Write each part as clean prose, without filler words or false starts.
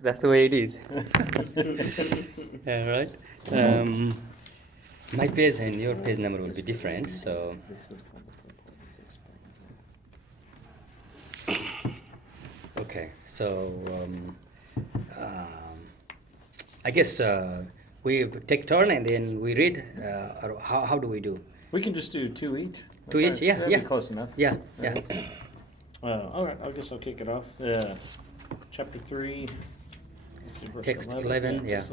That's the way it is. All right. My page and your page number will be different, so. Okay, so I guess we take turn and then we read, or how do we do? We can just do two each. Two each, yeah, That'd yeah. be close enough. Yeah, yeah. All right, I guess I'll kick it off. Chapter 3. let's see, verse Text 11, yeah. text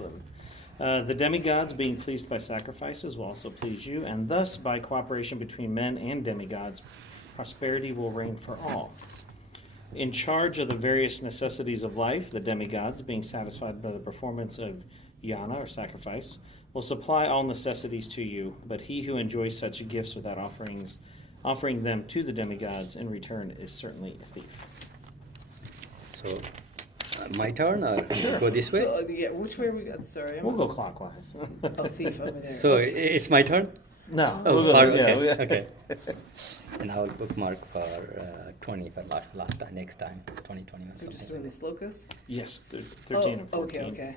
11. The demigods, being pleased by sacrifices, will also please you, and thus, by cooperation between men and demigods, prosperity will reign for all. In charge of the various necessities of life, the demigods, being satisfied by the performance of yana, or sacrifice, will supply all necessities to you, but he who enjoys such gifts without offering them to the demigods in return is certainly a thief. So, my turn, or go this way? So, yeah, which way are we got? Sorry. We'll go clockwise. Oh, thief over there. So, it's my turn? No. Oh, we'll go, okay, yeah. okay. And I will bookmark for 20 for last time, next time, 2021 So we're just something. doing the slokas? Yes, 13 Oh, and 14. okay.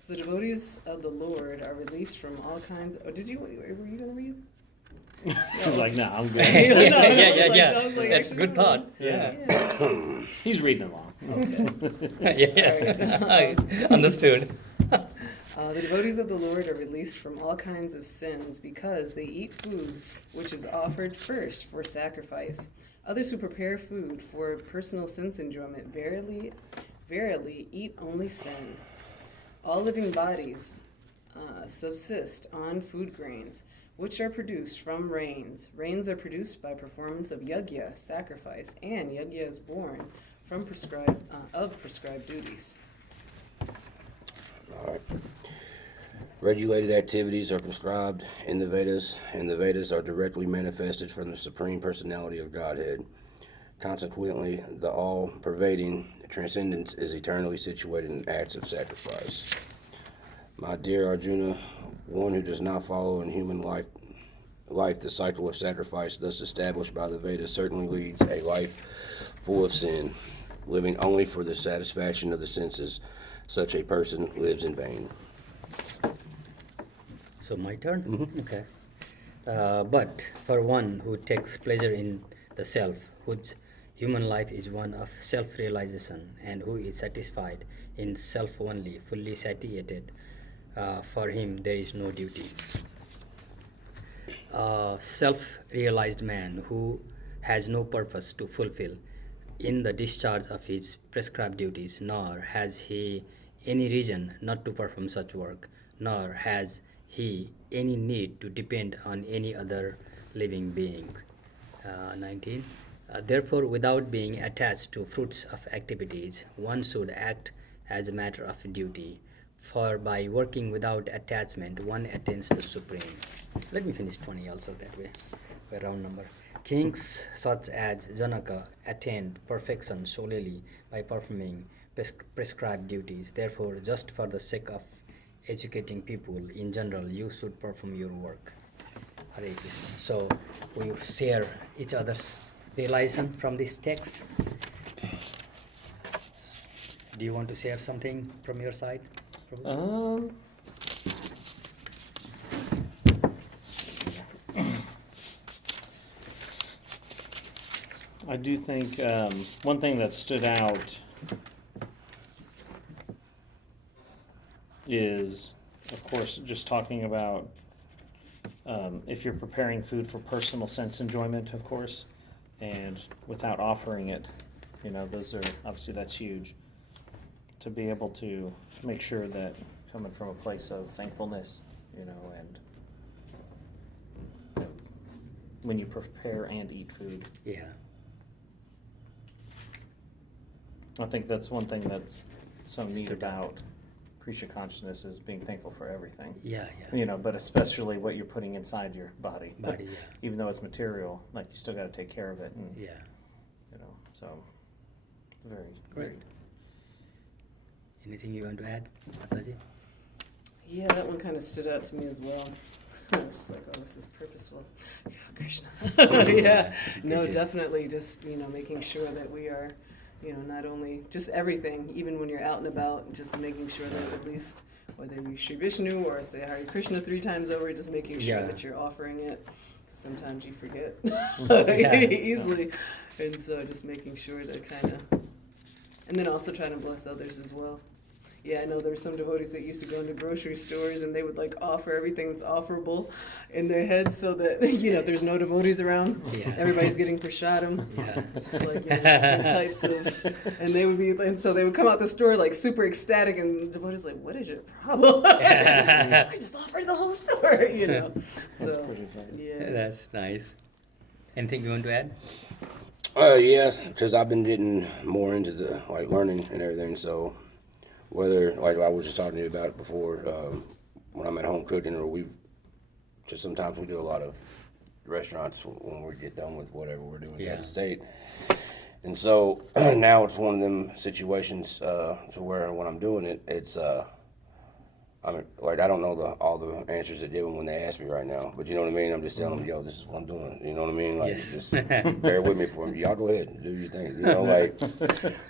So the devotees of the Lord are released from all kinds. Oh, were you gonna read? He's like, no, I'm good. Yeah. I was like, That's a good thought. Yeah. He's reading along. Yeah. Understood. The devotees of the Lord are released from all kinds of sins because they eat food which is offered first for sacrifice. Others who prepare food for personal sense enjoyment verily eat only sin. All living bodies subsist on food grains, which are produced from rains. Rains are produced by performance of yajna, sacrifice, and yajna is born from prescribed duties. All right. Regulated activities are prescribed in the Vedas, and the Vedas are directly manifested from the Supreme Personality of Godhead. Consequently, the all-pervading transcendence is eternally situated in acts of sacrifice. My dear Arjuna, one who does not follow in human life the cycle of sacrifice thus established by the Vedas certainly leads a life full of sin, living only for the satisfaction of the senses. Such a person lives in vain. So my turn? Mm-hmm. Okay. But for one who takes pleasure in the self, whose human life is one of self-realization, and who is satisfied in self only, fully satiated, for him there is no duty. A self-realized man who has no purpose to fulfill in the discharge of his prescribed duties, nor has he any reason not to perform such work, nor has he any need to depend on any other living beings. 19. Therefore, without being attached to fruits of activities, one should act as a matter of duty, for by working without attachment, one attains the supreme. Let me finish 20 also that way, by round number. Kings such as Janaka attained perfection solely by performing prescribed duties. Therefore, just for the sake of educating people in general, you should perform your work. Hare Krishna. So we share each other's realization from this text. Do you want to share something from your side? I do think one thing that stood out is, of course, just talking about if you're preparing food for personal sense enjoyment, of course, and without offering it, those are, obviously that's huge. To be able to make sure that coming from a place of thankfulness, and when you prepare and eat food. Yeah. I think that's one thing that's so neat Stood out. about Krishna consciousness is being thankful for everything. Yeah. But especially what you're putting inside your body. Body, yeah. Even though it's material, like you still got to take care of it. And, Yeah. So very Great. great. Anything you want to add, Mataji? Yeah, that one kind of stood out to me as well. I was just like, oh, this is purposeful. Yeah, Krishna. Yeah, no, definitely just, making sure that we are, not only just everything, even when you're out and about, just making sure that at least, whether you Shri Vishnu or say Hare Krishna 3 times over, just making sure Yeah. that you're offering it. 'Cause sometimes you forget Yeah. easily. And so just making sure to kind of, and then also trying to bless others as well. Yeah, I know there were some devotees that used to go into grocery stores and they would like offer everything that's offerable in their heads so that, if there's no devotees around, Yeah. everybody's getting prasadam. Yeah. It's just like, different types of, and they would be, and so they would come out the store like super ecstatic and the devotees like, what is your problem? I just offered the whole store, So, That's pretty funny. yeah. That's nice. Anything you want to add? Yeah, because I've been getting more into the learning and everything. So whether I was just talking to you about it before, when I'm at home cooking, or sometimes we do a lot of restaurants when we get done with whatever we're doing Yeah. at the state. And so now it's one of them situations to where when I'm doing it, it's I don't know all the answers they give them when they ask me right now, but you know what I mean. I'm just telling them, yo, this is what I'm doing. You know what I mean? Yes. Just bear with me for them. Y'all go ahead and do your thing.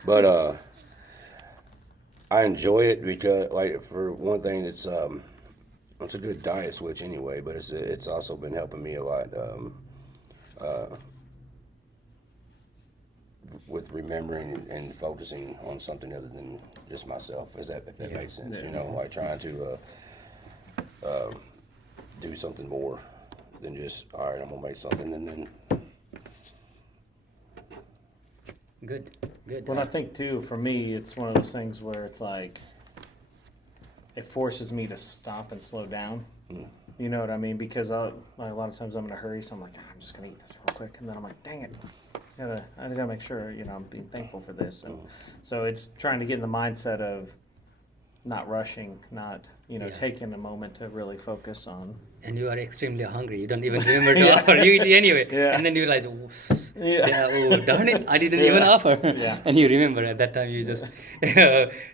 But I enjoy it because, for one thing, it's a good diet switch anyway. But it's also been helping me a lot with remembering and focusing on something other than just myself. If that makes sense, trying to do something more than just, all right, I'm gonna make something and then. Good. Well, I think too, for me, it's one of those things where it's like, it forces me to stop and slow down. You know what I mean? Because a lot of times I'm in a hurry, so I'm like, I'm just gonna eat this real quick, and then I'm like, dang it, I gotta make sure I'm being thankful for this. And so it's trying to get in the mindset of not rushing, not taking a moment to really focus on. And you are extremely hungry. You don't even remember to offer. You eat anyway. Yeah. And then you realize, Yeah. oh, darn it, I didn't even offer. Yeah. And you remember at that time you just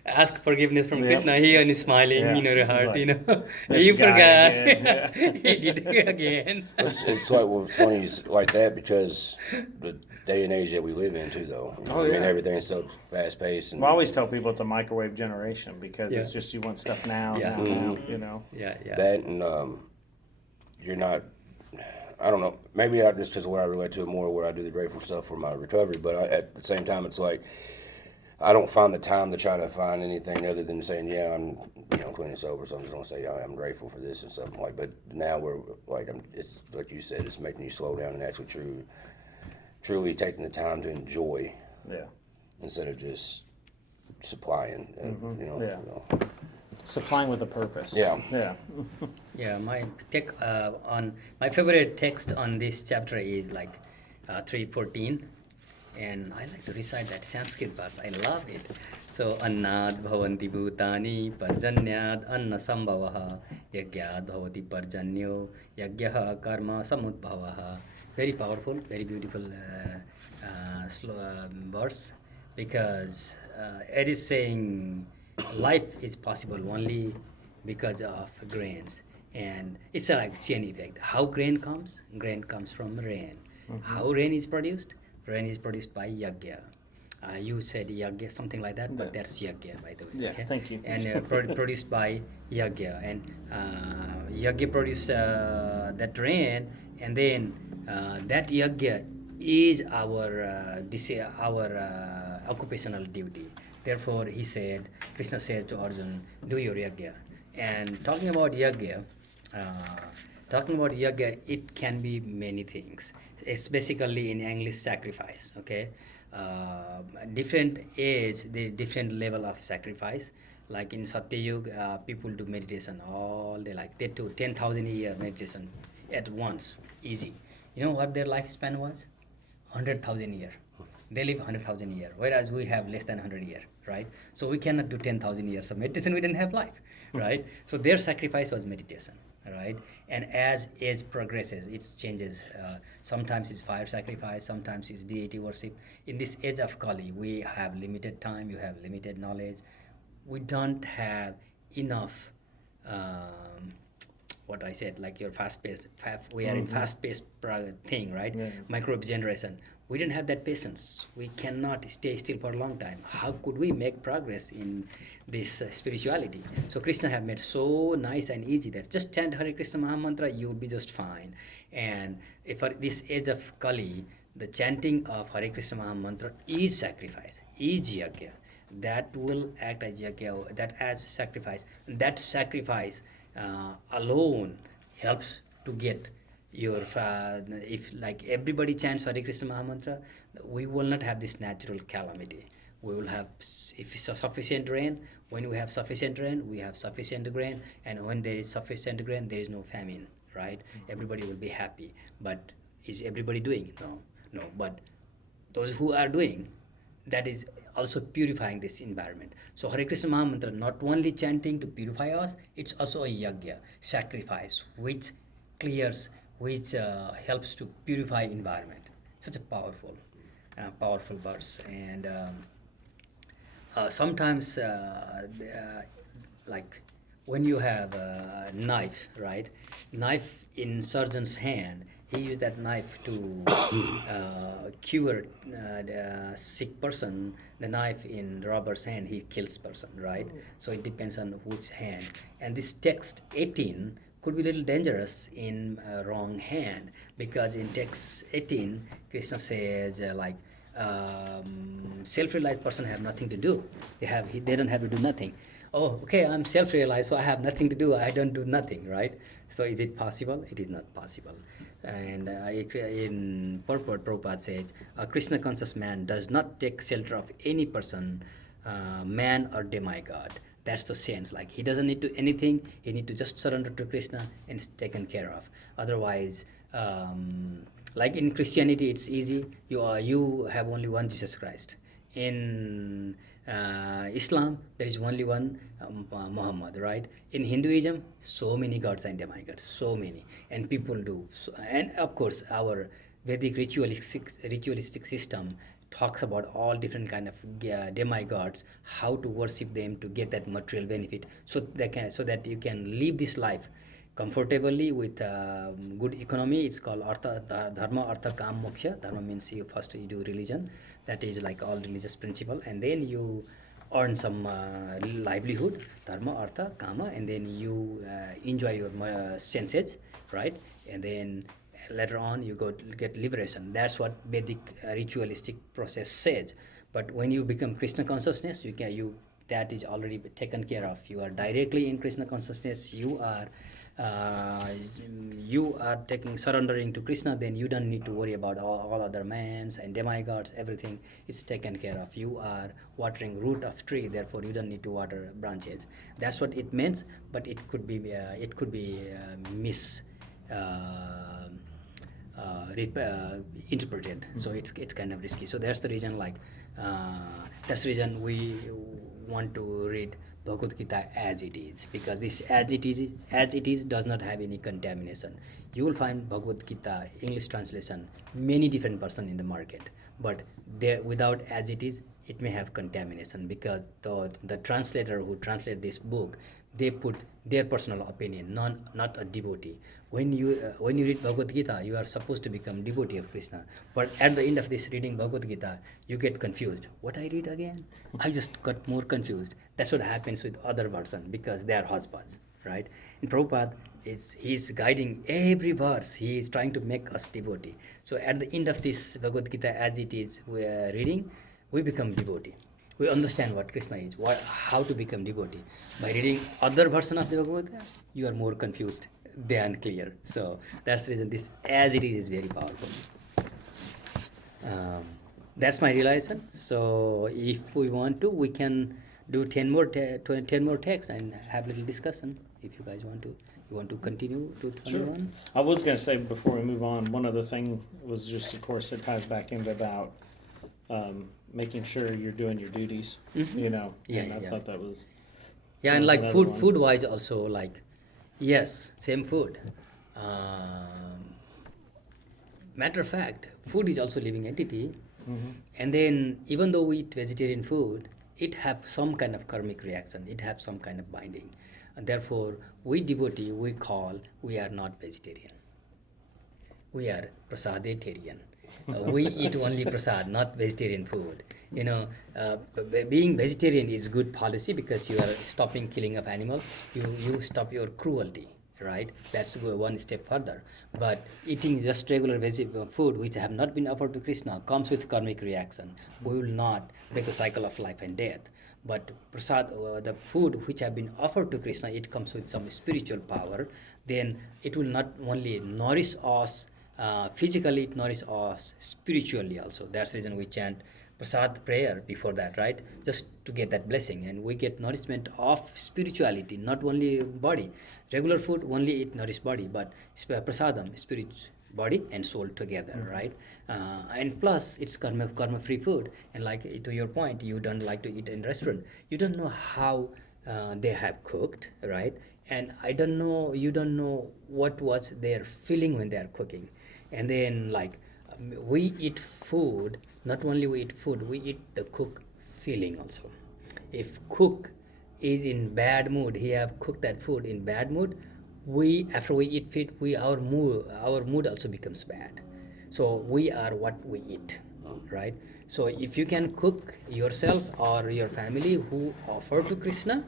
ask forgiveness from Yep. Krishna. He is smiling, Yeah. your He's heart, like, this you guy forgot. again. Yeah. He did it again. It's what's funny is like that because the day and age that we live in too, though. Oh, I mean, yeah. everything's so fast paced. I always tell people it's a microwave generation because it's Yeah. just you want stuff now, Yeah. now. Yeah. That and you're not. I don't know. Maybe just because where I relate to it more, where I do the grateful stuff for my recovery. But at the same time, it's like I don't find the time to try to find anything other than saying, yeah, I'm clean and sober, so I'm just gonna say, yeah, I'm grateful for this and something like. But now we're like, it's like you said, it's making you slow down and actually truly taking the time to enjoy Yeah. instead of just supplying. Supplying with a purpose. Yeah. Yeah. Yeah, my favorite text on this chapter is 3:14, and I like to recite that Sanskrit verse. I love it. So annad bhavanti bhutani parjanyad anna sambhavaha yagyad bhavati parjanyo yagyaha karma samudbhavaha. Very powerful, very beautiful verse, because it is saying life is possible only because of grains, and it's like chain effect. How grain comes? Grain comes from rain. How rain is produced? Rain is produced by yagya. You said yagya, something like that, but Yeah. that's yagya, by the way. Yeah, thank you. And produced by yagya, and yagya produce that rain, and then that yagya is our occupational duty. Therefore, Krishna says to Arjun, do your yagya. And talking about yagya, it can be many things. It's basically in English sacrifice, okay? Different age, the different level of sacrifice. Like in Satya Yuga, people do meditation all day, like they do 10,000 a year meditation at once, easy. You know what their lifespan was? 100,000 a year. They live 100,000 a year, whereas we have less than 100 a year, right? So we cannot do 10,000 years of meditation, we didn't have life, right? So their sacrifice was meditation, right? And as age progresses, it changes. Sometimes it's fire sacrifice, sometimes it's deity worship. In this age of Kali, we have limited time, you have limited knowledge. We don't have enough, what I said, like your fast-paced, we are in fast-paced thing, right? Yeah. Microbe generation. We don't have that patience. We cannot stay still for a long time. How could we make progress in this spirituality? So Krishna have made so nice and easy that just chant Hare Krishna Maha Mantra, you'll be just fine. And if for this age of Kali, the chanting of Hare Krishna Maha Mantra is sacrifice, is yajna. That will act as yajna, that as sacrifice. That sacrifice alone helps to get your if like everybody chants Hare Krishna Maha Mantra, we will not have this natural calamity. We will have, if it's sufficient rain, when we have sufficient rain, we have sufficient grain, and when there is sufficient grain, there is no famine, right? Everybody will be happy. But is everybody doing? No. But those who are doing, that is also purifying this environment. So Hare Krishna Maha Mantra, not only chanting to purify us, it's also a yajna, sacrifice, which clears, which helps to purify environment. Such a powerful verse. And sometimes like when you have a knife, right? Knife in surgeon's hand, he used that knife to cure the sick person. The knife in robber's hand, he kills person, right? So it depends on which hand. And this text 18 could be a little dangerous in wrong hand, because in text 18, Krishna says self-realized person have nothing to do. They don't have to do nothing. Oh, okay, I'm self-realized, so I have nothing to do. I don't do nothing, right? So is it possible? It is not possible. And in purport, Prabhupada says, a Krishna-conscious man does not take shelter of any person, man or demigod. That's the sense. Like he doesn't need to anything. He need to just surrender to Krishna and it's taken care of. Otherwise, like in Christianity, it's easy. You have only one Jesus Christ. In Islam, there is only one Muhammad, right? In Hinduism, so many gods and demigods, so many, and people do. So, and of course, our Vedic ritualistic system talks about all different kind of demigods, how to worship them to get that material benefit, so that you can live this life comfortably with good economy. It's called dharma, artha, kam, moksha. Dharma means you do religion, that is like all religious principle, and then you earn some livelihood, dharma, artha, kama, and then you enjoy your senses, right? And then later on you get liberation. That's what Vedic ritualistic process says. But when you become Krishna consciousness, that is already taken care of. You are directly in Krishna consciousness. You are surrendering to Krishna. Then you don't need to worry about all other mans and demigods. Everything is taken care of. You are watering root of tree. Therefore, you don't need to water branches. That's what it means. But it could be interpreted. So it's kind of risky. So that's the reason. That's the reason we want to read Bhagavad Gita as it is, because this as it is does not have any contamination. You will find Bhagavad Gita English translation many different versions in the market, but there without as it is, it may have contamination, because the translator who translated this book, they put their personal opinion, not a devotee. When you read Bhagavad Gita, you are supposed to become devotee of Krishna, but at the end of this reading Bhagavad Gita, you get confused. What I read again? I just got more confused. That's what happens with other version, because they are hodgepodge, right? In Prabhupada, he's guiding every verse. He is trying to make us devotee. So at the end of this Bhagavad Gita as it is we are reading, we become devotee. We understand what Krishna is, how to become devotee. By reading other version of the Bhagavad Gita, you are more confused than clear. So that's the reason this as it is very powerful. That's my realization. So if we want to, we can do 10 more texts and have a little discussion. If you guys want to. You want to continue to 21? Sure. I was going to say before we move on, one other thing was just, of course, it ties back into about making sure you're doing your duties, Yeah, and I thought that was... Yeah, and like food wise also, like, yes, same food. Matter of fact, food is also living entity. And then even though we eat vegetarian food, it have some kind of karmic reaction. It have some kind of binding. And therefore, we are not vegetarian. We are prasadetarian. We eat only prasad, not vegetarian food. You know, being vegetarian is good policy because you are stopping killing of animal. You stop your cruelty, right? That's go one step further. But eating just regular food which have not been offered to Krishna comes with karmic reaction. We will not break the cycle of life and death. But prasad, the food which have been offered to Krishna, it comes with some spiritual power. Then it will not only nourish us physically, it nourishes us spiritually also. That's the reason we chant prasad prayer before that, right? Just to get that blessing, and we get nourishment of spirituality, not only body. Regular food only it nourishes body, but prasadam, spirit, body and soul together, right? And plus it's karma free food. And like to your point, you don't like to eat in restaurant, you don't know how they have cooked, right? And you don't know what was their feeling when they are cooking. And then like we eat food, not only we eat food, we eat the cook feeling also. If cook is in bad mood, he have cooked that food in bad mood, we after we eat food, our mood also becomes bad. So we are what we eat, right? So if you can cook yourself or your family who offer to Krishna,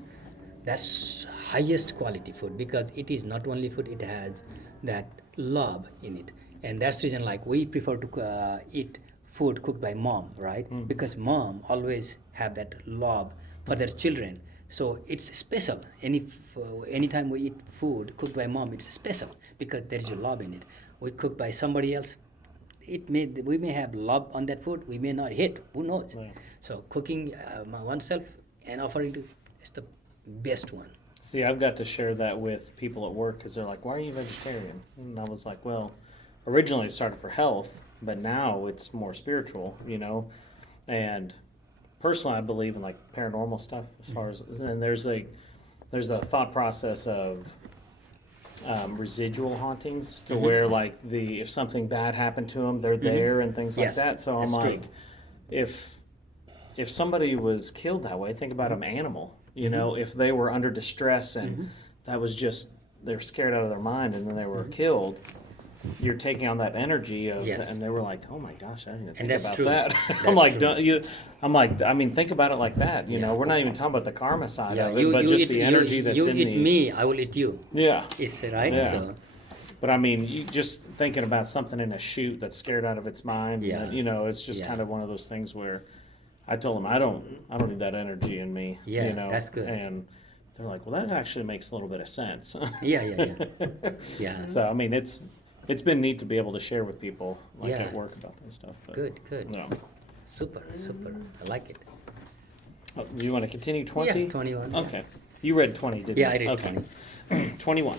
that's highest quality food, because it is not only food, it has that love in it. And that's the reason like we prefer to eat food cooked by mom, right? Because mom always have that love for their children. So it's special. Anytime we eat food cooked by mom, it's special because there is a love in it. We cook by somebody else, we may have love on that food, we may not hit, who knows? Yeah. So cooking oneself and offering to is the best one. See, I've got to share that with people at work because they're like, "Why are you vegetarian?" And I was like, "Well, originally it started for health, but now it's more spiritual, you know." And personally, I believe in like paranormal stuff as far as, and there's a thought process of residual hauntings to where like if something bad happened to them, they're there and things Yes, like that. So I'm that's true. like, if somebody was killed that way, think about an animal. You know, if they were under distress and that was just they're scared out of their mind and then they were killed, you're taking on that energy of, Yes. and they were like, "Oh my gosh, I didn't even think that's about true. that." I'm That's like, true. "Don't you?" I'm like, I mean, think about it like that. You Yeah. know, we're not even talking about the karma side Yeah, of it, but just the energy that's you in eat the me, I will eat you. yeah. Is right? Yeah. So But I mean, you just thinking about something in a shoot that's scared out of its mind. Yeah. You know, it's just Yeah. kind of one of those things where I told them I don't need that energy in me. Yeah, you know, that's good. And they're like, well, that actually makes a little bit of sense. yeah. Yeah. So I mean, it's been neat to be able to share with people like Yeah. at work about that stuff. But, Good. No. Super. I like it. Oh, do you want to continue 20? Yeah, 21. Okay. You read 20, didn't you? Yeah, I did okay. 20. 21.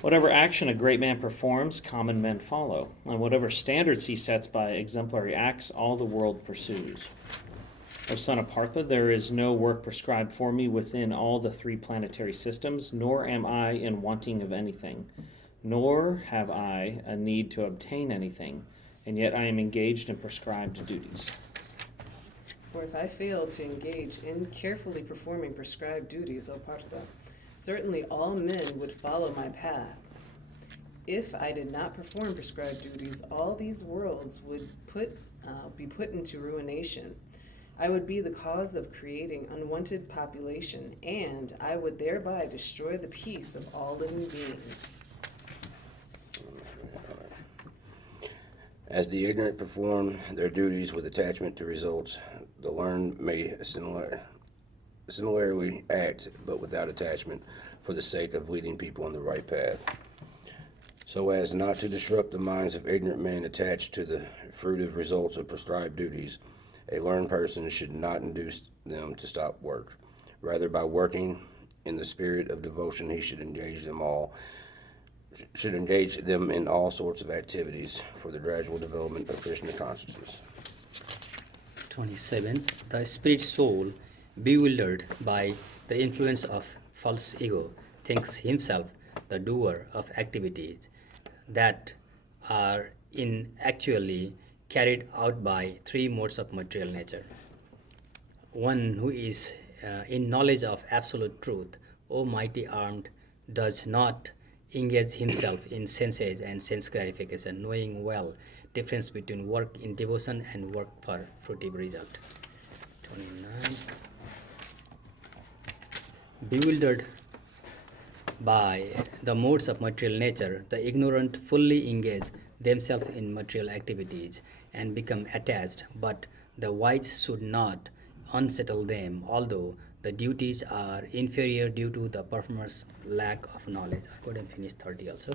Whatever action a great man performs, common men follow. And whatever standards he sets by exemplary acts, all the world pursues. O son of Partha, there is no work prescribed for me within all the 3 planetary systems, nor am I in wanting of anything, nor have I a need to obtain anything, and yet I am engaged in prescribed duties. For if I fail to engage in carefully performing prescribed duties, O Partha, certainly all men would follow my path. If I did not perform prescribed duties, all these worlds would be put into ruination. I would be the cause of creating unwanted population, and I would thereby destroy the peace of all living beings. As the ignorant perform their duties with attachment to results, the learned may similarly act, but without attachment, for the sake of leading people on the right path, so as not to disrupt the minds of ignorant men attached to the fruitive results of prescribed duties. A learned person should not induce them to stop work. Rather, by working in the spirit of devotion, he should engage them in all sorts of activities for the gradual development of Krishna consciousness. 27. The spirit soul, bewildered by the influence of false ego, thinks himself the doer of activities that are actually carried out by 3 modes of material nature. One who is in knowledge of absolute truth, O mighty armed, does not engage himself in senses and sense gratification, knowing well difference between work in devotion and work for fruitive result. 29. Bewildered by the modes of material nature, the ignorant fully engage themselves in material activities and become attached, but the wise should not unsettle them, although the duties are inferior due to the performer's lack of knowledge. I couldn't finish 30 also.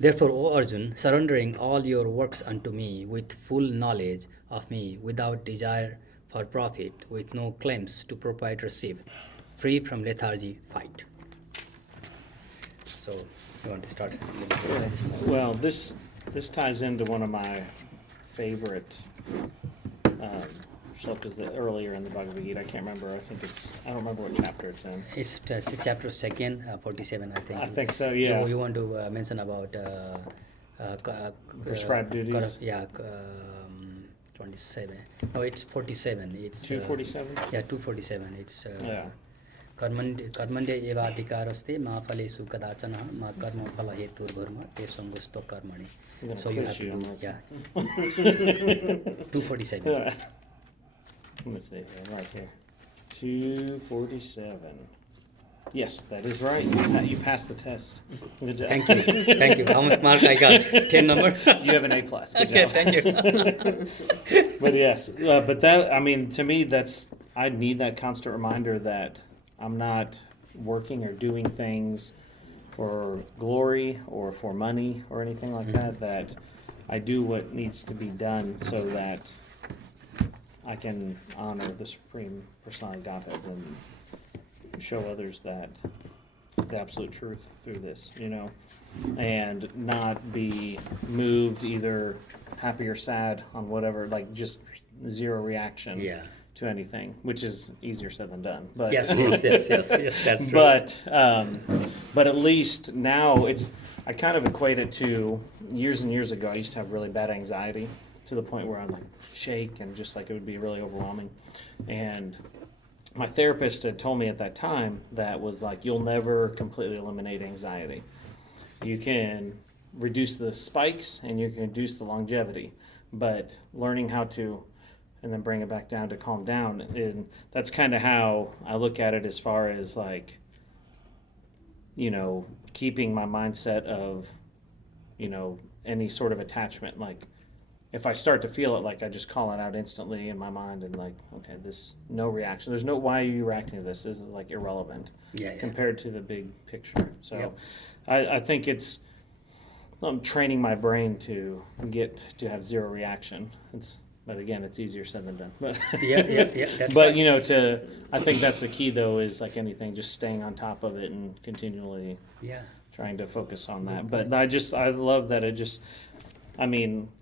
Therefore, O Arjun, surrendering all your works unto me with full knowledge of me, without desire for profit, with no claims to proprietorship, free from lethargy, fight. So, you want to start? Well, this ties into one of my favorite shlokas that earlier in the Bhagavad Gita. I can't remember. I don't remember what chapter it's in. It's chapter 2, 47, I think. I think so. Yeah. You want to mention about Prescribed duties? 27. No, it's 47. It's 247. Yeah, 247. It's Yeah. कर्मण्य एवाधिकारस्ते मा फलेषु कदाचन मा कर्म फल हेतुर्भुर्म ते संगुस्तो कर्मणि. I'm gonna So you have quiz to you do, on that. yeah. 247. Let me see here, right here. 247. Yes, that is right. You passed the test. Good job. Thank you. Thank you. How much mark I got? 10 number? You have an A plus. Good Okay, job. thank you. But yes, but that, I mean, to me, I need that constant reminder that I'm not working or doing things for glory or for money or anything like that I do what needs to be done so that I can honor the Supreme Personality of Godhead and show others that the absolute truth through this, and not be moved either happy or sad on whatever, like just zero reaction Yeah. to anything, which is easier said than done. But Yes, that's true. but at least now I kind of equate it to years and years ago. I used to have really bad anxiety to the point where I'd like shake and just like it would be really overwhelming. And my therapist had told me at that time that was like, you'll never completely eliminate anxiety. You can reduce the spikes and you can reduce the longevity, but learning how to and then bring it back down to calm down. And that's kind of how I look at it as far as like, keeping my mindset of, any sort of attachment. Like if I start to feel it, like I just call it out instantly in my mind and like, okay, no reaction. There's no, why are you reacting to this? This is like irrelevant compared to the big picture. So Yep. I think I'm training my brain to get to have zero reaction. But again, it's easier said than done. But Yeah, that's but right. I think that's the key though, is like anything, just staying on top of it and continually Yeah. trying to focus on that. But I love that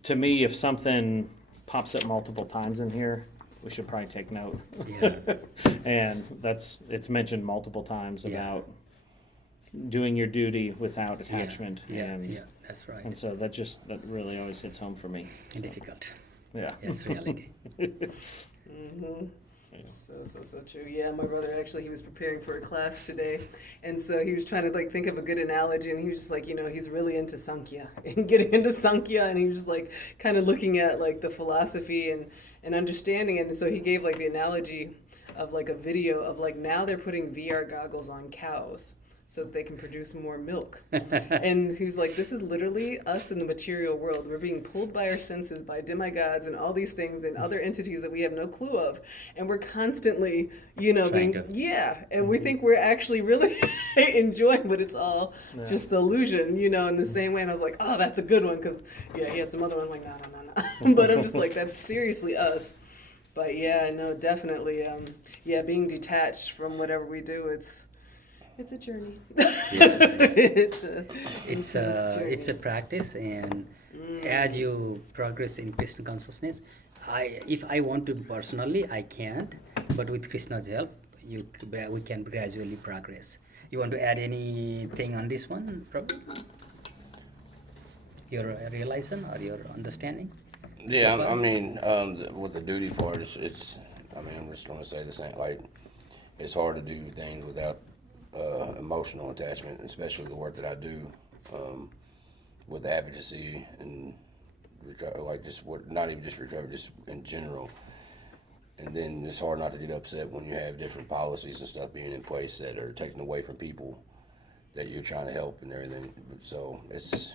to me, if something pops up multiple times in here, we should probably take note. Yeah. And it's mentioned multiple times about doing your duty without attachment. Yeah, that's right. And so that really always hits home for me. Difficult. Yeah. Yes, reality. So true. Yeah, my brother actually, he was preparing for a class today, and so he was trying to like think of a good analogy, and he was just like, he's really into Sankhya and getting into Sankhya, and he was just like kind of looking at like the philosophy and understanding it, and so he gave like the analogy of like a video of like now they're putting VR goggles on cows so that they can produce more milk. And he was like, this is literally us in the material world. We're being pulled by our senses, by demigods and all these things and other entities that we have no clue of. And we're constantly, and we think we're actually really enjoying, but it's all just illusion, in the same way. And I was like, oh, that's a good one. Because, he had some other ones like, no. But I'm just like, that's seriously us. But yeah, no, definitely. Being detached from whatever we do, it's a journey. It's a practice, and as you progress in Krishna consciousness, if I want to personally, I can't, but with Krishna's help, we can gradually progress. You want to add anything on this one, Prabhu? Your realization or your understanding? Yeah, So far? I mean, with the duty part, I'm just going to say the same. Like, it's hard to do things without emotional attachment, especially the work that I do with advocacy and like just what, not even just recovery, just in general. And then it's hard not to get upset when you have different policies and stuff being in place that are taken away from people that you're trying to help and everything. So that's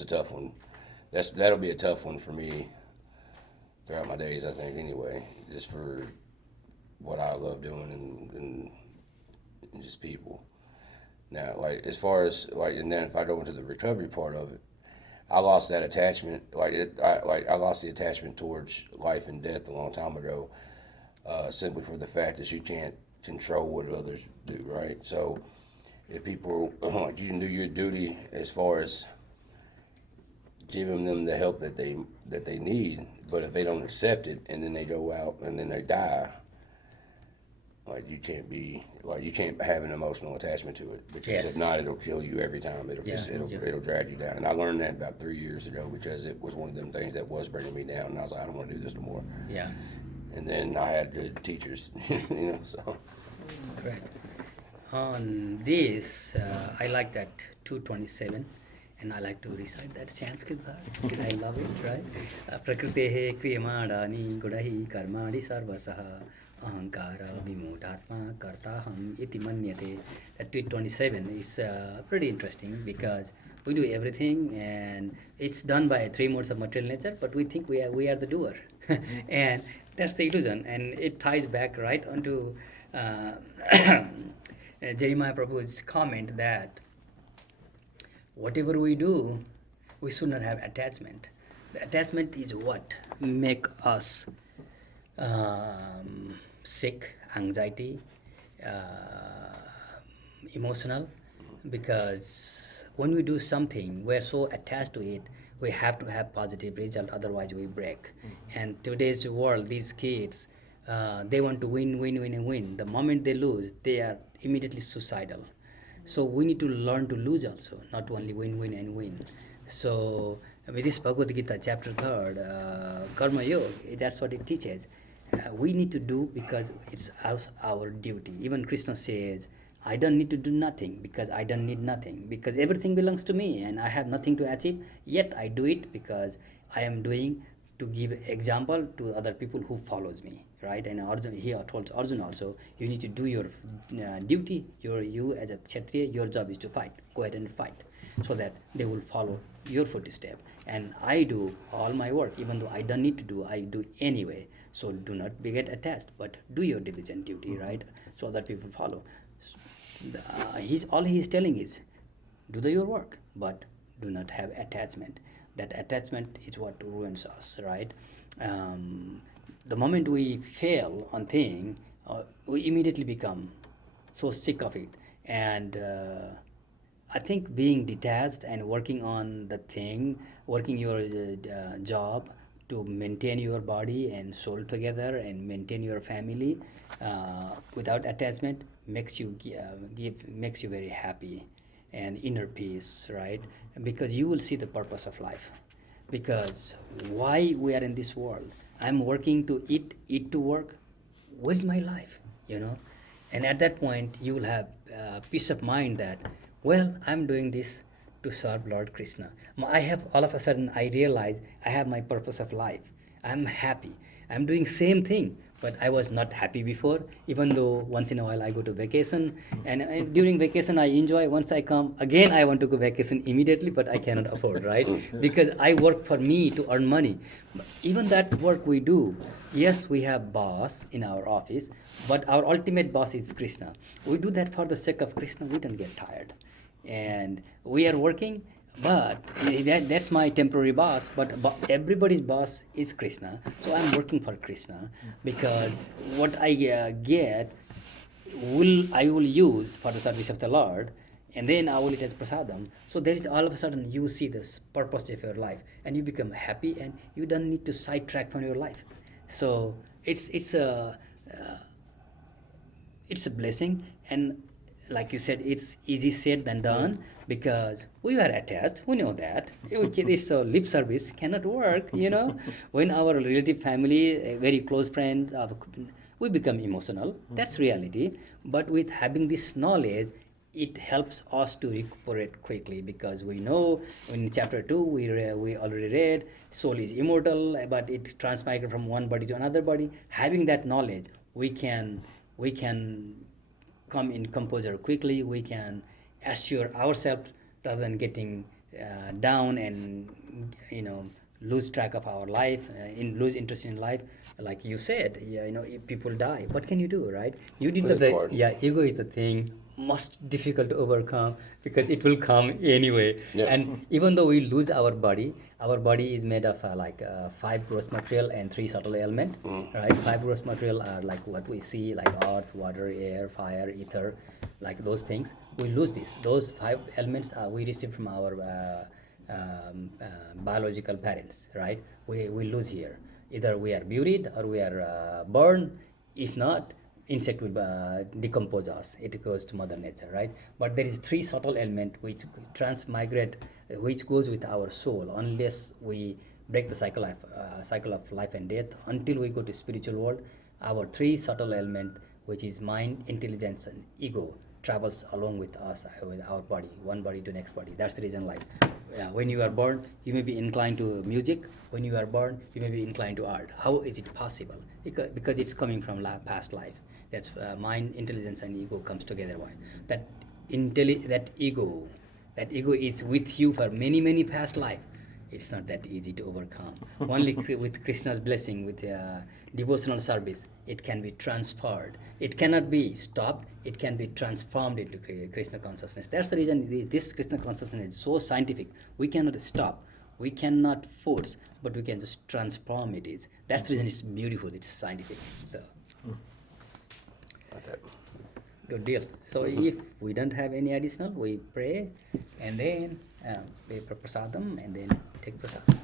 a tough one. That'll be a tough one for me throughout my days, I think, anyway, just for what I love doing and just people. Now, like, as far as, like, and then if I go into the recovery part of it, I lost that attachment, I lost the attachment towards life and death a long time ago, simply for the fact that you can't control what others do, right? So if people, like, you can do your duty as far as giving them the help that they need, but if they don't accept it and then they go out and then they die, like, you can't have an emotional attachment to it, because Yes. if not, it'll kill you every time. It'll drag you down. And I learned that about 3 years ago, because it was one of them things that was bringing me down, and I was like, I don't want to do this no more. Yeah, And then I had good teachers, so. correct. On this, I like that 227, and I like to recite that Sanskrit verse because I love it, right? Prakritehe kriyamadani gudahi karmani sarvasaha ahankara vimudhatma kartaham iti manyate. That 227 is pretty interesting, because we do everything and it's done by 3 modes of material nature, but we think we are the doer. And that's the illusion, and it ties back right onto Jeremiah Prabhu's comment that whatever we do, we should not have attachment. The attachment is what make us sick, anxiety, emotional, because when we do something, we're so attached to it, we have to have positive result, otherwise we break. And today's world, these kids, they want to win, win, win, and win. The moment they lose, they are immediately suicidal. So we need to learn to lose also, not only win, win, and win. So with this Bhagavad Gita, chapter 3, Karma Yoga, that's what it teaches. We need to do because it's our duty. Even Krishna says, I don't need to do nothing because I don't need nothing, because everything belongs to me and I have nothing to achieve, yet I do it because I am doing to give example to other people who follows me, right? And Arjuna, he told Arjuna also, you need to do your duty. You as a Kshatriya, your job is to fight. Go ahead and fight, so that they will follow your footstep. And I do all my work, even though I don't need to do, I do anyway. So do not get attached, but do your diligent duty, right? So other people follow. All he's telling is, do your work, but do not have attachment. That attachment is what ruins us, right? The moment we fail on thing, we immediately become so sick of it. And I think being detached and working on the thing, working your job to maintain your body and soul together and maintain your family without attachment makes you makes you very happy and inner peace, right? Because you will see the purpose of life. Because why we are in this world? I'm working to eat to work. Where's my life? And at that point, you will have peace of mind that, well, I'm doing this to serve Lord Krishna. I have, all of a sudden, I realize I have my purpose of life. I'm happy. I'm doing same thing, but I was not happy before, even though once in a while I go to vacation, and during vacation I enjoy. Once I come, again I want to go vacation immediately, but I cannot afford, right? Because I work for me to earn money. But even that work we do, yes, we have boss in our office, but our ultimate boss is Krishna. We do that for the sake of Krishna. We don't get tired. And we are working, but that's my temporary boss, but everybody's boss is Krishna. So I'm working for Krishna, because what I get I will use for the service of the Lord, and then I will eat as prasadam. So there is, all of a sudden you see this purpose of your life, and you become happy, and you don't need to sidetrack from your life. So it's a blessing. And like you said, it's easy said than done because we are attached. We know that. This lip service cannot work. When our relative family, a very close friend, we become emotional. That's reality. But with having this knowledge, it helps us to recuperate quickly because we know in chapter 2 we already read soul is immortal, but it transmigrates from one body to another body. Having that knowledge, we can come in composure quickly. We can assure ourselves rather than getting down and lose track of our life, lose interest in life. Like you said, yeah, if people die, what can you do, right? You did That's the hard. yeah. Ego is the thing most difficult to overcome because it will come anyway. Yeah. And even though we lose our body is made of 5 gross material and 3 subtle element, right? 5 gross material are like what we see, like earth, water, air, fire, ether, like those things. We lose those 5 elements we receive from our biological parents, right? We lose here. Either we are buried or we are burned. If not, insect will decompose us. It goes to mother nature, right? But there is 3 subtle element which transmigrate, which goes with our soul unless we break the cycle of life and death. Until we go to spiritual world, our 3 subtle element, which is mind, intelligence, and ego, travels along with us, with our body, one body to next body. That's the reason, like when you are born, you may be inclined to music. When you are born, you may be inclined to art. How is it possible? Because it's coming from past life. That's mind, intelligence, and ego comes together. Why? That ego is with you for many past life. It's not that easy to overcome. Only with Krishna's blessing, with devotional service, it can be transferred. It cannot be stopped. It can be transformed into Krishna consciousness. That's the reason this Krishna consciousness is so scientific. We cannot stop. We cannot force, but we can just transform it. That's the reason it's beautiful. It's scientific. So. Got that. Good deal. So if we don't have any additional, we pray and then pray for prasadam and then take prasadam.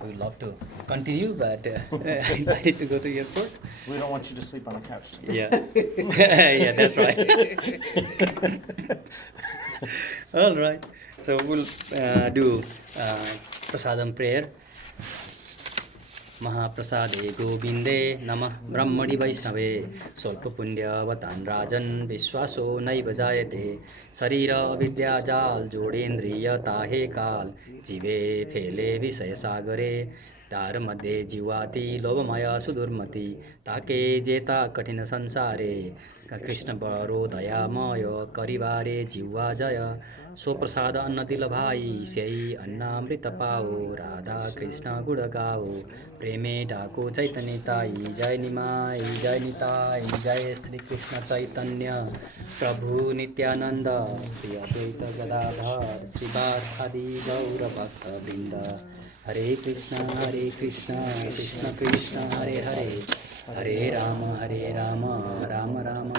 We would love to continue, but I need to go to the airport. We don't want you to sleep on a couch today. Yeah, yeah, that's right. All right. So we'll do prasadam prayer. महाप्रसादे गोविन्दे नमः ब्रह्मणि वैष्णवे स्वल्पपुण्यवतान् राजन् विश्वासो नैव जायते शरीर विद्याजाल जोडेन्द्रियताहे काल जीवे फेले विषयसागरे तार मध्ये जीवाति लोभमय सुदुर्मति ताके जेता कठिन संसारे कृष्ण बरो दयामय करिवारे जीवा जय स्वप्रसाद अन्न दिल भाई स्यई अन्नामृत पाओ राधा कृष्ण गुण गाओ प्रेमे डाको चैतन्य ताई जय निमाई जय निताई जय श्री कृष्ण चैतन्य प्रभु नित्यानंद श्री अद्वैत गदाधर श्रीवासादि गौर भक्त वृंद हरे कृष्ण कृष्ण कृष्ण कृष्ण हरे हरे हरे राम राम राम